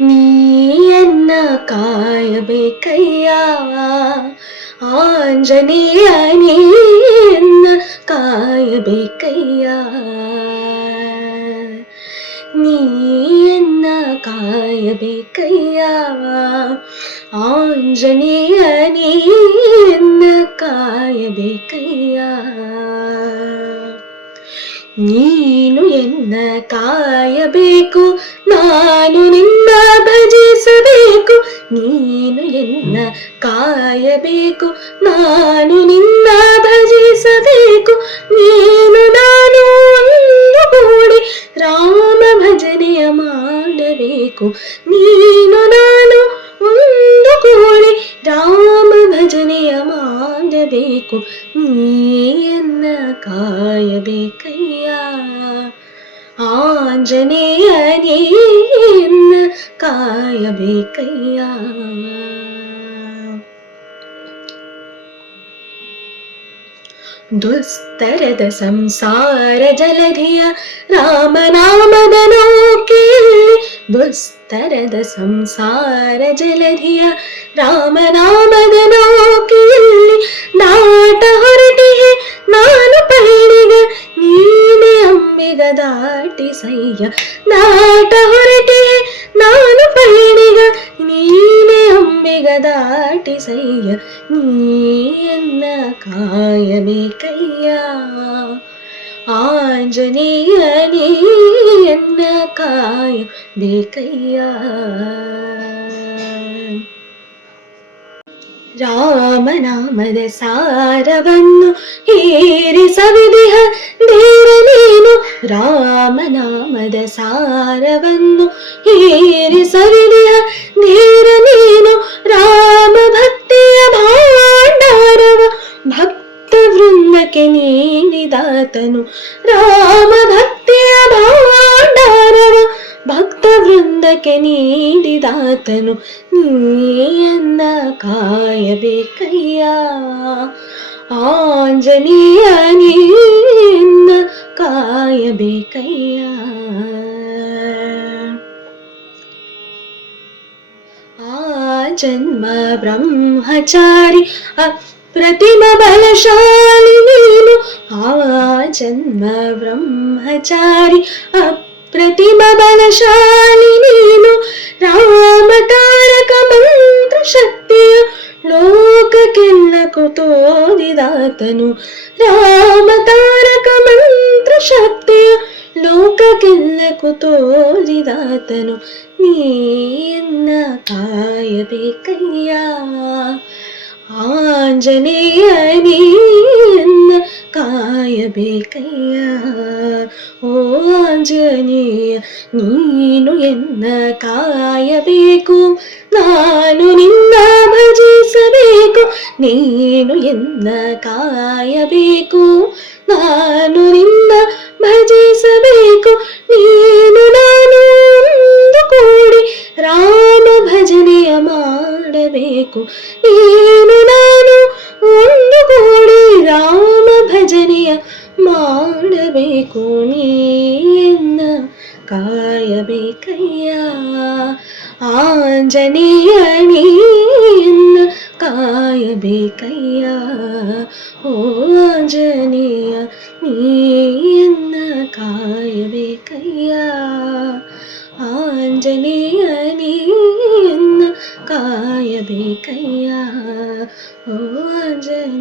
ನೀಯನ್ನ ಕಾಯಬೇಕಯ್ಯ ಆಂಜನೇಯ, ನೀಯನ್ನ ಕಾಯಬೇಕಯ್ಯ, ನೀಯನ್ನ ಕಾಯಬೇಕಯ್ಯ ಆಂಜನೇಯ, ನೀಯನ್ನ ಕಾಯಬೇಕಯ್ಯ. ನೀನು ಎನ್ನ ಕಾಯಬೇಕು, ನಾನು ನಿನ್ನ ಭಜಿಸಬೇಕು. ನೀನು ಎನ್ನ ಕಾಯಬೇಕು, ನಾನು ನಿನ್ನ ಭಜಿಸಬೇಕು. ನೀನು ನಾನು ಒಂದುಗೂಡಿ ರಾಮ ಭಜನೆಯ ಮಾಡಬೇಕು. ನೀನು ನಾನು ಒಂದುಗೂಡಿ ರಾಮ ಭಜನೆಯ ಮಾಡಬೇಕು. ನೀಯನ್ನ ಕಾಯಬೇಕಯ್ಯ ಆಂಜನೇಯ, ನೀಯನ್ನ ಕಾಯಬೇಕಯ್ಯ. ದುಸ್ತರದ ಸಂಸಾರ ಜಲಧಿಯ ರಾಮನಾಮದ ನೌಕೆಯಲ್ಲಿ, ದುಸ್ತರದ ಸಂಸಾರ ಜಲಧಿಯ ರಾಮನಾಮದ ನೌಕೆಯಲ್ಲಿ ದಾಟ ಹೊರಟಿಹೆ ನಾನು ಪಯಣಿಗ, ನೀನೆ ಅಂಬಿಗ ದಾಟಿಸಯ್ಯ. ದಾಟ ಹೊರಟಿಹೆ ನಾನು ಪಯಣಿಗ, ನೀನೆ ಅಂಬಿಗ ದಾಟಿಸಯ್ಯ. ನೀಯನ್ನ ಕಾಯಬೇಕಯ್ಯ ಆಂಜನೇಯ, ನೀಯನ್ನ ಕಾಯಬೇಕಯ್ಯ. ರಾಮನಾಮದ ಸಾರವನ್ನು ಹೀರಿ ಸವಿದಿಹ ಧೀರ ನೀನು, ರಾಮನಾಮದ ಸಾರವನ್ನು ಹೀರಿ ಸವಿದಿಹ ಧೀರ ನೀನು. ರಾಮ ಭಕ್ತಿಯ ಭಾಂಡಾರವ ಭಕ್ತ ವೃಂದಕ್ಕೆ ನೀಡಿದಾತನು, ರಾಮ ಭಕ್ತಿಯ ಭಾಂಡಾರವ ಭಕ್ತ ವೃಂದಕ್ಕೆ ನೀಡಿದಾತನು. ನೀಯನ್ನ ಕಾಯಬೇಕಯ್ಯ ಆಂಜನೇಯ, ನೀಯನ್ನ ಕಾಯಬೇಕಯ್ಯ. ಆ ಜನ್ಮ ಬ್ರಹ್ಮಚಾರಿ ಅಪ್ರತಿಮ ಬಲಶಾಲಿ ನೀನು, ಆ ಜನ್ಮ ಬ್ರಹ್ಮಚಾರಿ ಅಪ್ರತಿಮ ಬಲಶಾಲಿ ನೀನು. ರಾಮ ತಾರಕ ಮಂತ್ರ ಶಕ್ತಿಯ ಲೋಕಕ್ಕೆಲ್ಲ ತೋರಿದಾತನು, ರಾಮ ತಾರಕ ಮಂತ್ರ ಶಕ್ತಿಯ ಲೋಕಕ್ಕೆಲ್ಲ ತೋರಿದಾತನು. ನೀಯನ್ನ ಕಾಯಬೇಕಯ್ಯ ಆಂಜನೇಯ, ನೀಯನ್ನ ಕಾಯಬೇಕಯ್ಯ. ಓ ಆಂಜನೇಯ, ನೀನು ಎನ್ನ ಕಾಯಬೇಕು, ನಾನು ನಿನ್ನ ಭಜಿಸಬೇಕು. ನೀನು ಎನ್ನ ಕಾಯಬೇಕು, ನಾನು ನಿನ್ನ ಭಜಿಸಬೇಕು. ನೀನು ನಾನು ಒಂದುಗೂಡಿ ರಾಮ ಭಜನೆಯ ಮಾಡಬೇಕು. ನೀನು ನಾನು ಒಂದುಗೂಡಿ ರಾಮ ಭಜನೆಯ ಮಾಡಬೇಕು. ನೀಯನ್ನ ಕಾಯಬೇಕಯ್ಯ ಆಂಜನೇಯ, ನೀಯನ್ನ ಕಾಯಬೇಕಯ್ಯ. ಓ ಆಂಜನೇಯ, ನೀಯನ್ನ ಕಾಯಬೇಕಯ್ಯ ಆಂಜನೇಯ, ನೀಯನ್ನ ಕಾಯಬೇಕಯ್ಯ. ಓ ಆಂಜನೇಯ.